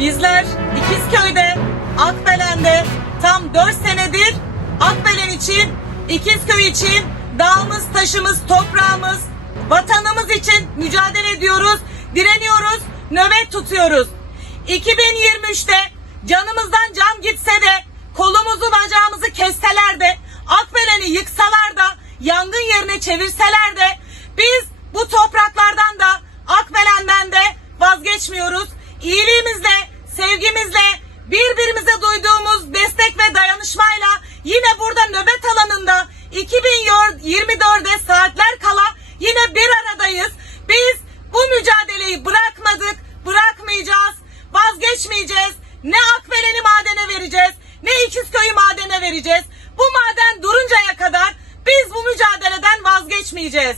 İkizköy'de, Akbelen'de tam 4 senedir Akbelen için, İkizköy için dağımız, taşımız, toprağımız, vatanımız için mücadele ediyoruz, direniyoruz, nöbet tutuyoruz. 2023'te canımızdan can gitse de kolumuzu bacağımızı kesseler de Akbelen'i yıksalar da yangın yerine çevirseler de biz bu topraklardan da Akbelen'den de vazgeçmiyoruz. İyiliğimizle, sevgimizle, birbirimize duyduğumuz destek ve dayanışmayla yine burada nöbet alanında 2024'e saatler kala yine bir aradayız. Biz bu mücadeleyi bırakmadık, bırakmayacağız, vazgeçmeyeceğiz. Ne Akbelen'i madene vereceğiz, ne İkizköy'ü madene vereceğiz. Bu maden duruncaya kadar biz bu mücadeleden vazgeçmeyeceğiz.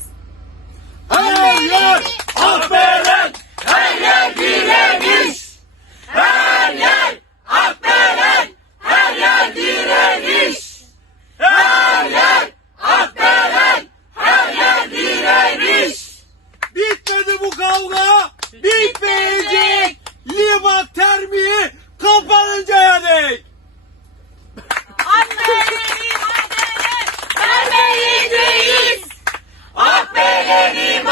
Her yer kavga, bitmeyecek. Limak termiği kapanıncaya dek. Madene Vermeyeceğiz. Akbelen'i